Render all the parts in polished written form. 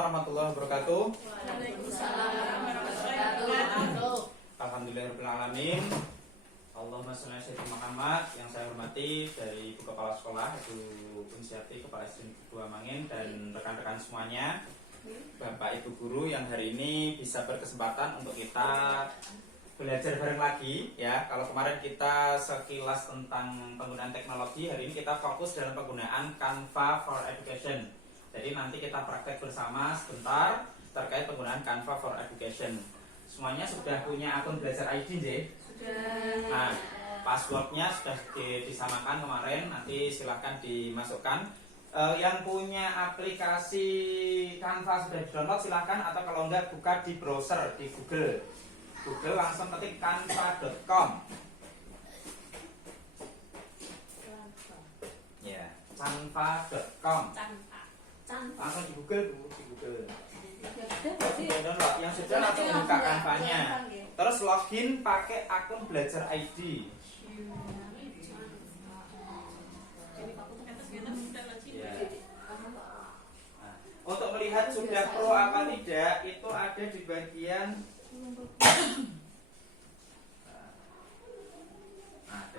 warahmatullahi wabarakatuh. Waalaikumsalam warahmatullahi wabarakatuh. Alhamdulillahirrahmanirrahim. Allahumma sholli ala sayyidina Muhammad. Yang saya hormati dari Ibu Kepala Sekolah, Ibu Bunsiati, Kepala SD 2 Mangin, dan rekan-rekan semuanya, Bapak Ibu Guru yang hari ini bisa berkesempatan untuk kita belajar bareng lagi ya. Kalau kemarin kita sekilas tentang penggunaan teknologi, hari ini kita fokus dalam penggunaan Canva for Education. Jadi nanti kita praktek bersama sebentar terkait penggunaan Canva for Education. Semuanya sudah punya akun Belajar ID, J? Sudah. Nah, passwordnya sudah disamakan kemarin, nanti silahkan dimasukkan. Yang punya aplikasi Canva sudah di-download silahkan, atau kalau enggak buka di browser di Google langsung ketik canva.com ya, canva.com langsung di Google download. Yang sudah langsung buka Canva-nya, terus login pakai akun Belajar ID. Ya. Nah, untuk melihat sudah pro apa tidak itu ada di bagian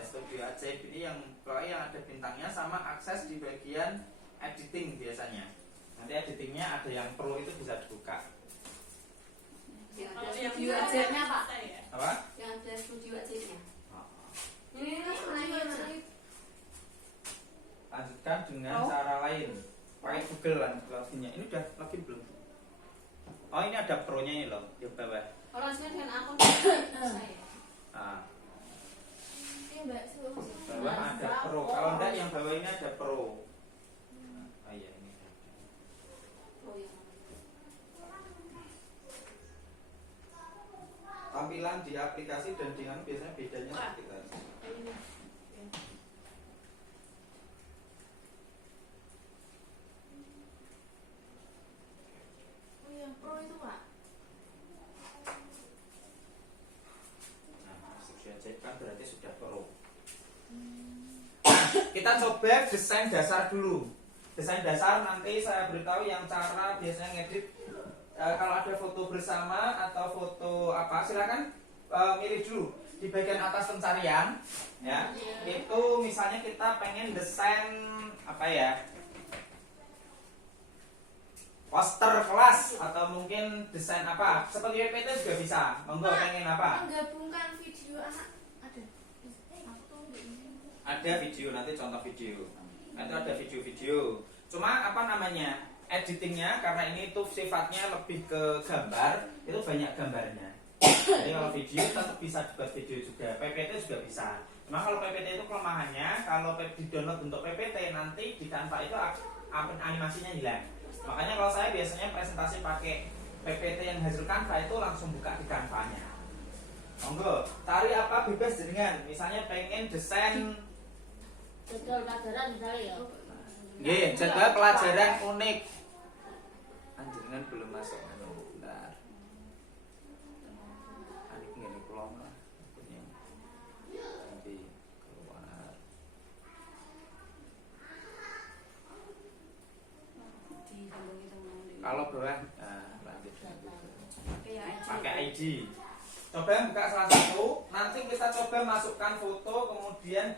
Studio Ajaib ini yang ada bintangnya, sama akses di bagian editing biasanya. Nanti editingnya ada yang pro itu bisa dibuka. Yang ada studio ajaibnya, Pak. Apa? Yang ada studio ajaibnya. Ini Ini lanjutkan dengan cara lain, pakai Google loginnya. Ini udah login belum? Oh, ini ada pro-nya ini loh di bawah. kalau dengan akun saya. Nah, Ini Mbak Su. bawah ada pro. Kalau enggak yang bawah ini ada pro. Oh iya, ini. Oh ya. Tampilan di aplikasi dan di anu biasanya bedanya seperti itu. Ini. Oh yang pro itu, Pak. Nah, sudah kan berarti sudah pro. Nah, kita coba desain dasar dulu. Desain dasar nanti saya beritahu yang cara biasanya ngedit. Kalau ada foto bersama atau foto apa, silakan milih dulu di bagian atas pencarian ya. Itu misalnya kita pengen desain apa ya, poster kelas atau mungkin desain apa seperti PPT juga bisa. Monggo pengen apa? Menggabungkan video anak ada. Aku tuh Ada video, nanti contoh video. Nanti ada video-video. Cuma apa namanya, editingnya karena ini tuh sifatnya lebih ke gambar, itu banyak gambarnya. Jadi kalau video tetap bisa dibuat video juga, PPT juga bisa. Cuma kalau PPT itu kelemahannya, kalau di download untuk PPT nanti di Canva itu animasinya hilang. Makanya kalau saya biasanya presentasi pakai PPT yang hasil Canva itu langsung buka di Canva-nya. Monggo, cari apa bebas jenengan. Misalnya pengen desain jadwal pelajaran misalnya ya. nggih, jadwal pelajaran unik. Anjenengan belum masuk bentar. Anik ngene kula mah. Nanti keluar. Kalau bawah, lanjut pakai ID. Coba buka salah satu, nanti kita coba masukkan foto, kemudian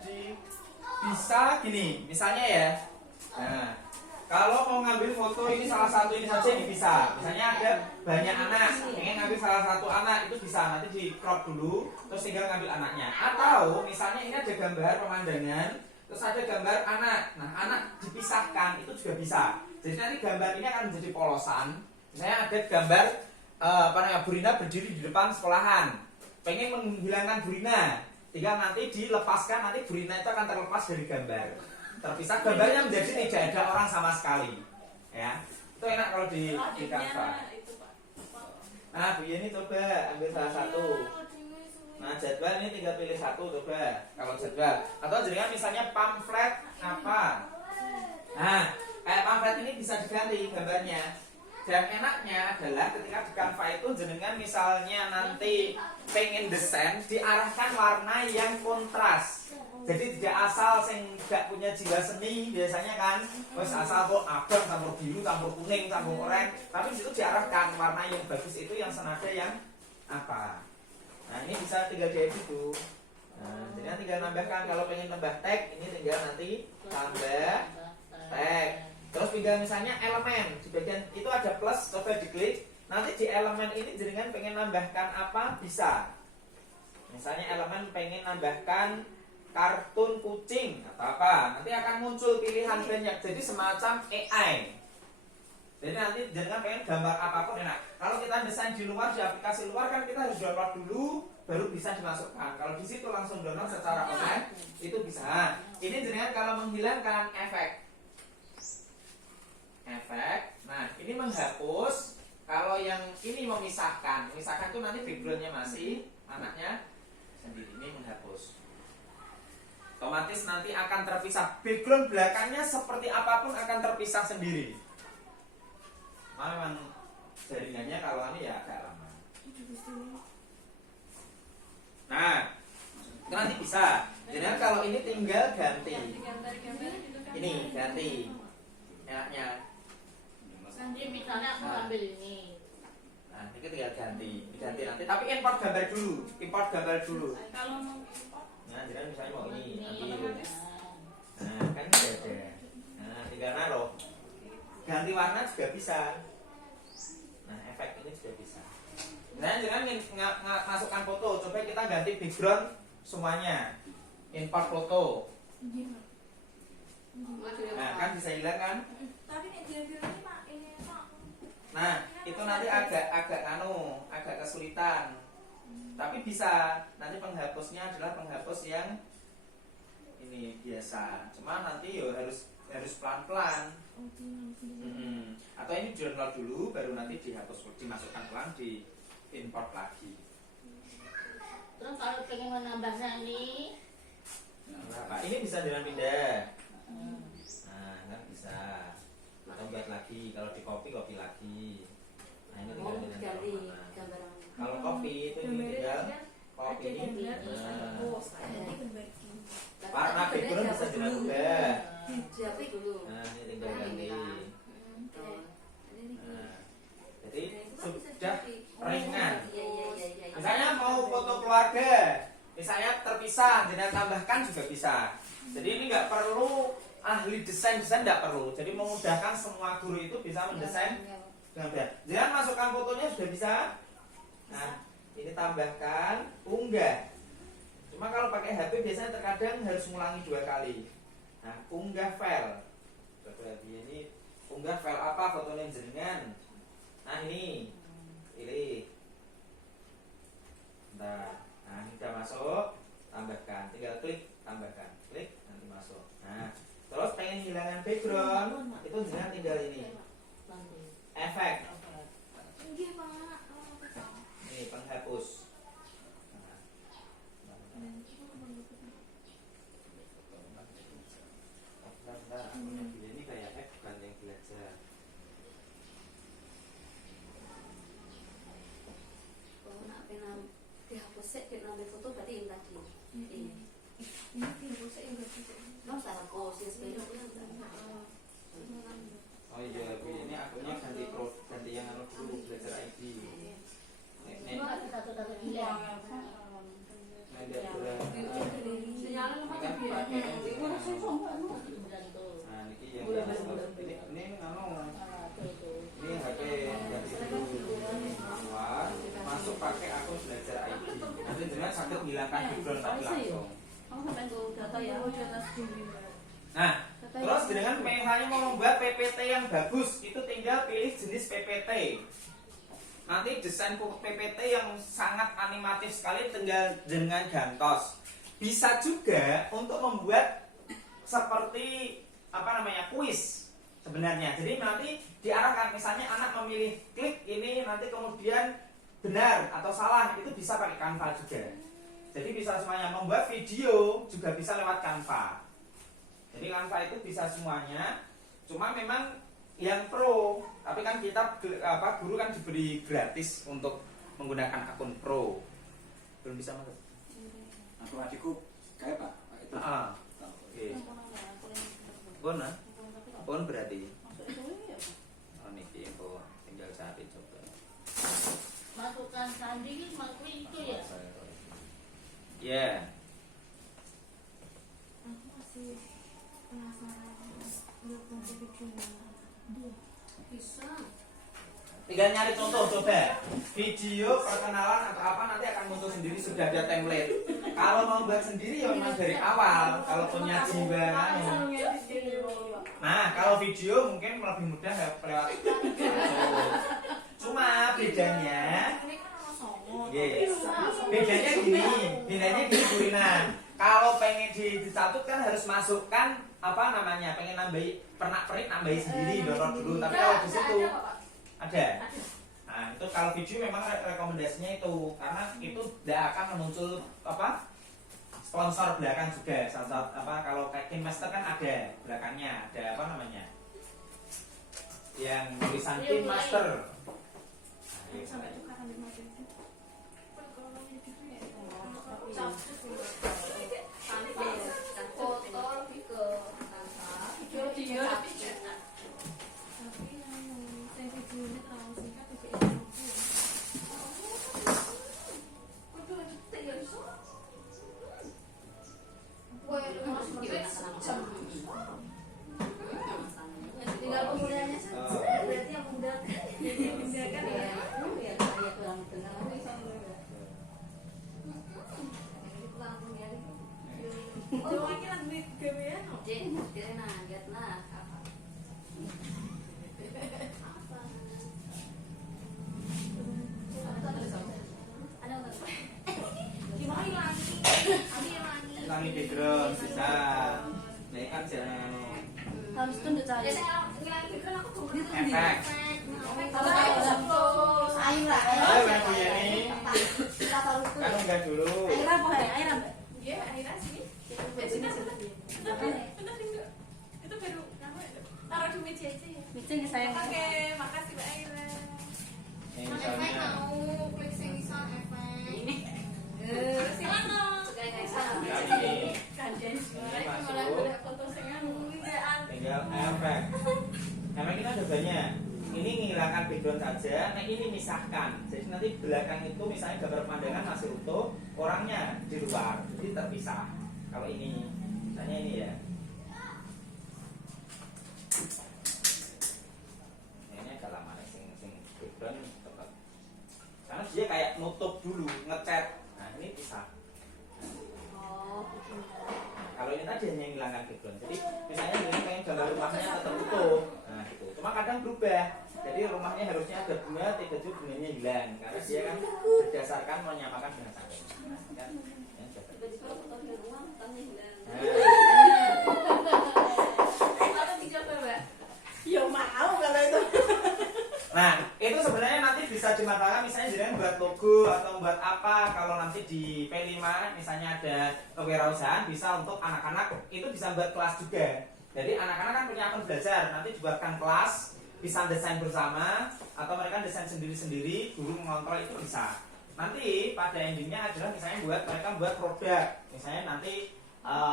bisa gini, misalnya ya. Nah, kalau mau ngambil foto ini salah satu ini saja ini bisa. Misalnya ada banyak anak, ingin ngambil salah satu anak itu bisa, nanti di crop dulu, terus tinggal ngambil anaknya. Atau misalnya ini ada gambar pemandangan, terus ada gambar anak. Nah, anak dipisahkan itu juga bisa. Jadi nanti gambar ini akan menjadi polosan. Misalnya ada gambar Burina berdiri di depan sekolahan, pengen menghilangkan Burina, tinggal nanti dilepaskan, nanti Burina itu akan terlepas dari gambar, terpisah, gambarnya menjadi tidak ada orang sama sekali ya. Itu enak kalau di Canva. Nah, Bu Yeni coba ambil salah satu. Nah, jadwal ini tinggal pilih satu coba. Kalau jadwal, atau jenengan misalnya pamflet apa. Nah, pamflet ini bisa diganti gambarnya. Dan enaknya adalah ketika di Canva itu jenengan misalnya nanti pengen desain, diarahkan warna yang kontras. Jadi tidak asal sing gak punya jiwa seni biasanya kan, terus asal kok abang campur biru, campur kuning, campur oranye. Tapi itu diarahkan warna yang bagus itu yang senada yang apa. Nah ini bisa tinggal diedit itu. Nah, jadi tinggal nambahkan kalau pengen nambah tag ini tinggal nanti tambah tag. Terus tinggal misalnya elemen di bagian itu ada plus, coba diklik. Nanti di elemen ini jenengan pengen nambahkan apa bisa. Misalnya elemen pengen nambahkan kartun kucing atau apa, nanti akan muncul pilihan banyak. Jadi semacam AI. Jadi nanti jenengan pengen gambar apapun enak. Kalau kita desain di luar, di aplikasi luar kan kita harus download dulu, baru bisa dimasukkan. Kalau di situ langsung download secara online itu bisa. Nah, ini jenengan kalau menghilangkan efek. Nah ini menghapus. Kalau yang ini memisahkan itu nanti backgroundnya masih, anaknya sendiri ini menghapus. Otomatis nanti akan terpisah. Background belakangnya seperti apapun akan terpisah sendiri. Memang jaringannya kalau ini ya agak lama. Nah, itu nanti bisa. Jadi kalau ini tinggal ganti. Ini ganti. Enaknya. Nanti misalnya aku ambil ini. Nah, ini tinggal ganti nanti. Tapi import gambar dulu. Kalau mau import, Nah, jadi misalnya mau ini ambil. Nah, kan udah ada. Nah, tinggal naruh. Ganti warna juga bisa. Nah, efek ini juga bisa. Nah, jangan masukkan foto. Coba kita ganti background semuanya. Import foto. Nah, kan bisa hilang kan? Tapi nek dia ini Pak, ini Pak. Nah, itu nanti agak kesulitan. Tapi bisa. Nanti penghapusnya adalah penghapus yang ini biasa. Cuma nanti yo harus pelan-pelan. Atau ini download dulu, baru nanti dihapus, dimasukkan pelan, di import lagi. terus kalau pengen menambah ini, Nah, ini bisa dengan pindah. Nah, kan bisa. Atau buat lagi, kalau di copy lagi. Nah, ini tinggal dengan ganti mana. gambar. Kalau copy itu ini tinggal copy ini. Oh, nanti berbagi. Warna background bisa dengan ubah. Dihapus dulu. Nah, ini tinggal ganti. Nah, jadi sudah ringan. Misalnya mau foto keluarga, misalnya terpisah, dengan tambahkan juga bisa. Jadi ini nggak perlu ahli desain nggak perlu. Jadi memudahkan semua guru itu bisa mendesain dengan baik. Jangan masukkan fotonya sudah bisa. Nah, ini tambahkan, unggah. Cuma kalau pakai HP biasanya terkadang harus ngulangi 2 kali. Nah, unggah file. Berarti ini unggah file apa fotonya jenengan. Nah, ini pilih. Nah, ini sudah masuk, tambahkan. Tinggal klik, tambahkan. Klik, nanti masuk. Nah, terus pengen hilangkan background, itu jenengan tinggal ini. Efek. Nggih, Pak. Ini penghapus. Ini kayak F bukan yang belajar. Oh, nak pengen dihapus sih, pengen ambil foto berarti yang tadi. Ini. Ini dihapus yang enggak bisa. Nggak usah hapus, ya sebenarnya. Oh iya, Bu, ini akunnya ganti yang anu dulu, belajar ID. Nek satu-satu hilang. tidak berat. Sinyalnya Ini lemah kan tapi pakai ya. yang Itu langsung sombong. Nah, ini yang ini anu. Ini HP ganti dulu. Keluar, masuk pakai akun belajar ID. Nanti jenengan sakit menghilangkan background tadi langsung. Kamu sampai ke data ya, data sendiri. Nah, terus dengan misalnya mau membuat PPT yang bagus, itu tinggal pilih jenis PPT. Nanti desain PPT yang sangat animatif sekali tinggal dengan gantos. Bisa juga untuk membuat seperti kuis sebenarnya. Jadi nanti diarahkan, misalnya anak memilih klik ini, nanti kemudian benar atau salah, itu bisa pakai Canva juga. Jadi bisa semuanya. Membuat video juga bisa lewat Canva. Jadi Canva itu bisa semuanya. Cuma memang yang pro, tapi kan kita guru kan diberi gratis untuk menggunakan akun pro. Belum bisa masuk. Aku adikku kayak Pak, pakai Oke. Pun berarti. Oh niki info tinggal cari coba. Masukkan sandi itu ya. Ya. Aku masih penasaran lihat nanti videonya dia. Bisa. Tinggal nyari contoh coba. Video perkenalan atau apa nanti akan muncul sendiri, sudah ada template. Kalau mau buat sendiri ya memang dari awal. Kalau punya jiwa anu. Nah, kalau video mungkin lebih mudah lewat cuma bedanya bedanya gini Purina. Kalau pengen disatut kan harus masukkan apa namanya, pengen nambahi pernak-pernik nambahi sendiri, download dulu. Tapi kalau di situ ada. Nah, itu kalau video memang rekomendasinya itu karena itu tidak akan muncul apa sponsor belakang juga. Salah apa kalau kayak Kinemaster kan ada belakangnya, ada apa namanya? Yang tulisan Kinemaster. Sampai tukaran di mati itu. Kalau gitu ya. Foto lebih ke Video tapi saya videonya terlalu singkat jadi itu. Waduh, itu tinggal tinggal penggunaannya saja. Berarti yang mudah kan ya. Ya, saya kurang dengar. Oh, ini lagi gawean. Jeng, kira lihat lah apa. Ada apa? Gimana lagi? Ulangi background bisa. Nah, ini kan jangan Harus tunduk Ya cari. saya ngilang pikiran aku tuh. efek. Air lah. Ayo yang punya ini kan enggak dulu. Air apa ya? Air apa? Iya, akhirnya sih. Sini sini. Benar enggak? Itu baru taruh di meja aja ya. Meja nih sayang. Oke, makasih Mbak Aira. Ini misalnya klik sing iso efek. Ini. Silakan dong. Sekali nggak salah. ini Kanjen Ini malah masuk. ada foto sing anu enggak. tinggal efek. Emang kita ada banyak. Ini menghilangkan background saja. Nah ini misahkan. Jadi nanti belakang itu misalnya gambar pemandangan masih utuh, orangnya di luar, jadi terpisah. Kalau ini, misalnya ini ya. Ini agak lama nih, sing background tetap. Karena dia kayak nutup dulu, ngecat. Nah ini pisah. Oh, Kalau ini tadi hanya menghilangkan background. Jadi misalnya ini pengen gambar rumahnya tetap utuh. Nah gitu. Cuma kadang berubah. Jadi rumahnya harusnya ada bunga, tiba-tiba bunganya hilang. Karena dia kan berdasarkan menyamakan dengan samping. Nah, kan? Ya, coba. tiba-tiba foto di rumah bukannya hilang. Atau dicoba, Mbak. Ya mau kalau itu. Nah, itu sebenarnya nanti bisa dimanfaatkan misalnya jangan buat logo atau buat apa. Kalau nanti di P5 misalnya ada kewirausahaan bisa untuk anak-anak itu bisa buat kelas juga. Jadi anak-anak kan punya akun belajar, nanti dibuatkan kelas, bisa desain bersama atau mereka desain sendiri-sendiri, guru mengontrol itu bisa. Nanti pada endingnya adalah misalnya mereka buat produk, misalnya nanti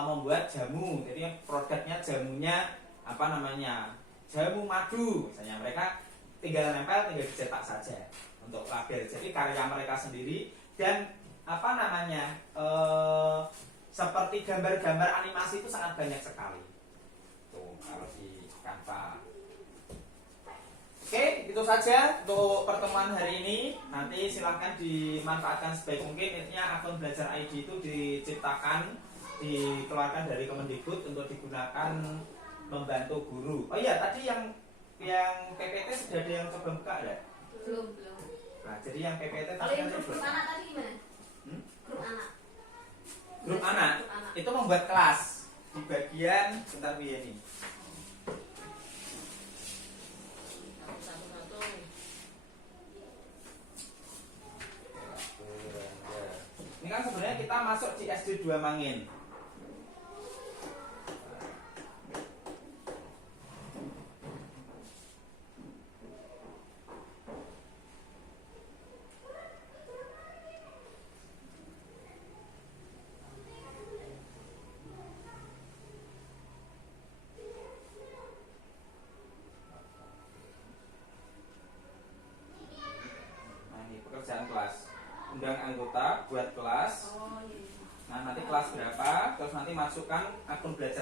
membuat jamu, jadi produknya jamunya apa namanya jamu madu, misalnya mereka tinggal nempel, tinggal dicetak saja untuk label. Jadi karya mereka sendiri dan apa namanya seperti gambar-gambar animasi itu sangat banyak sekali. Tuh kalau di Canva. Oke, itu saja untuk pertemuan hari ini. Nanti silahkan dimanfaatkan sebaik mungkin. Intinya akun Belajar ID itu diciptakan, dikeluarkan dari Kemendikbud untuk digunakan membantu guru. Oh iya, tadi yang PPT sudah ada yang coba buka ada? Belum. Nah, jadi yang PPT Kalau tadi yang kan grup anak tadi gimana? Grup anak. Grup anak itu membuat kelas di bagian bentar Bu Yeni. Ini kan sebenarnya kita masuk di SD 2 Mangin.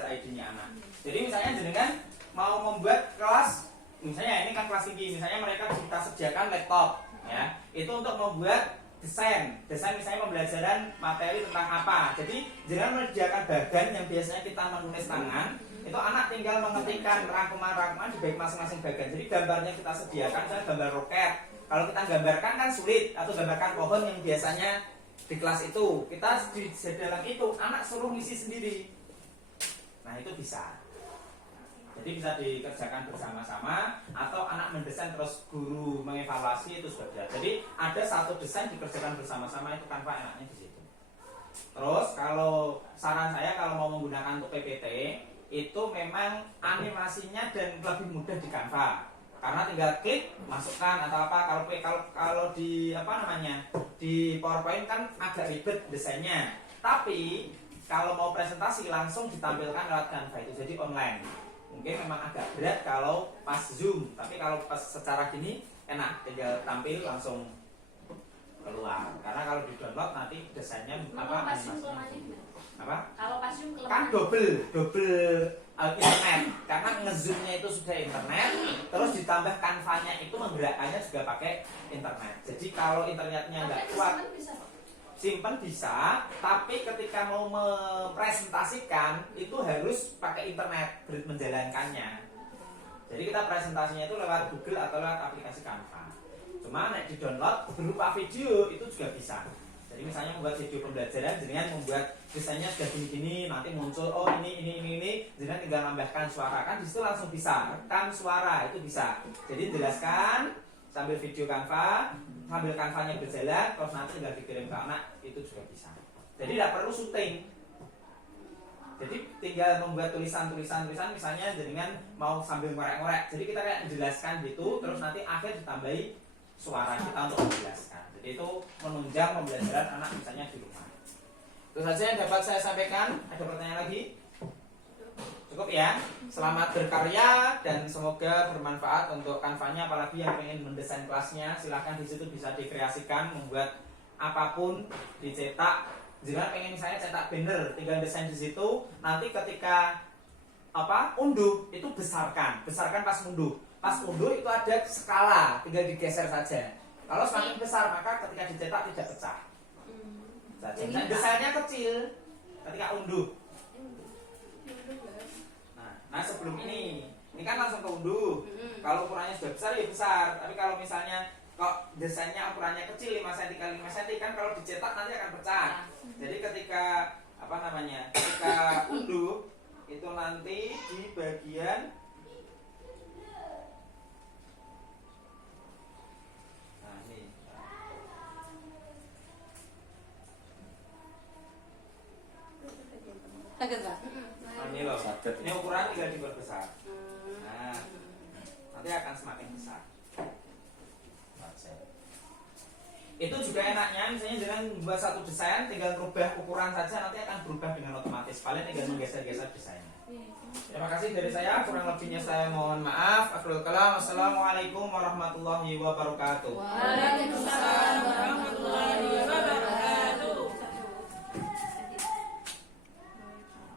ID-nya anak. Jadi misalnya jenengan mau membuat kelas, misalnya ini kan kelas tinggi, misalnya mereka kita sediakan laptop, ya, itu untuk membuat desain misalnya pembelajaran materi tentang apa. Jadi jangan menyediakan bagan yang biasanya kita menulis tangan, itu anak tinggal mengetikkan rangkuman-rangkuman di baik masing-masing bagan. Jadi gambarnya kita sediakan, misalnya gambar roket. Kalau kita gambarkan kan sulit, atau gambarkan pohon yang biasanya di kelas itu, kita di dalam itu anak suruh ngisi sendiri. Nah itu bisa. Jadi bisa dikerjakan bersama-sama, atau anak mendesain terus guru mengevaluasi, itu sudah bisa. Jadi ada satu desain dikerjakan bersama-sama, itu Canva enaknya di situ. Terus kalau saran saya kalau mau menggunakan untuk PPT itu memang animasinya dan lebih mudah di Canva. Karena tinggal klik, masukkan atau apa. Kalau di apa namanya? Di PowerPoint kan agak ribet desainnya. Tapi kalau mau presentasi langsung ditampilkan lewat Canva itu, jadi online. Mungkin memang agak berat kalau pas Zoom, tapi kalau pas secara gini enak, tinggal tampil langsung keluar. Karena kalau di download nanti desainnya apa animasinya. Apa? Kalau pas Zoom Kan double internet, karena ngezoomnya itu sudah internet, terus ditambah Canva-nya itu menggerakkannya juga pakai internet. Jadi kalau internetnya nggak kuat, simpen bisa, tapi ketika mau mempresentasikan itu harus pakai internet menjalankannya. Jadi kita presentasinya itu lewat Google atau lewat aplikasi Canva. Cuma nek di download berupa video itu juga bisa. Jadi misalnya membuat video pembelajaran, jenengan membuat desainnya sudah gini-gini, nanti muncul oh ini, jenengan tinggal nambahkan suara, kan di situ langsung bisa rekam suara, itu bisa. Jadi jelaskan sambil video Canva, sambil Canvanya berjalan, terus nanti tinggal dikirim ke anak, itu juga bisa. Jadi tidak perlu syuting. Jadi tinggal membuat tulisan misalnya jenengan mau sambil ngorek-ngorek. Jadi kita kayak menjelaskan gitu, terus nanti akhir ditambahi suara kita untuk menjelaskan. Jadi itu menunjang pembelajaran anak misalnya di rumah. Itu saja yang dapat saya sampaikan. Ada pertanyaan lagi? Cukup ya. Selamat berkarya dan semoga bermanfaat untuk Canva-nya. Apalagi yang pengen mendesain kelasnya, silahkan di situ bisa dikreasikan, membuat apapun, dicetak. Jika pengen misalnya cetak banner, tinggal desain di situ. Nanti ketika unduh itu besarkan pas unduh. Pas unduh itu ada skala, tinggal digeser saja. Kalau semakin besar maka ketika dicetak tidak pecah. Nah, desainnya kecil ketika unduh. Nah sebelum ini kan langsung ke unduh. Kalau ukurannya sudah besar ya besar. Tapi kalau misalnya kok desainnya ukurannya kecil 5 cm x 5 cm kan kalau dicetak nanti akan pecah. Jadi ketika ketika unduh itu nanti di bagian ini loh, ini ukuran tinggal diperbesar. Nah, nanti akan semakin besar. Itu juga enaknya, misalnya dengan membuat satu desain, tinggal merubah ukuran saja, nanti akan berubah dengan otomatis. Kalian tinggal menggeser-geser desainnya. Terima kasih dari saya, kurang lebihnya saya mohon maaf. Akhirul kalam, wassalamualaikum warahmatullahi wabarakatuh. Waalaikumsalam warahmatullahi wabarakatuh.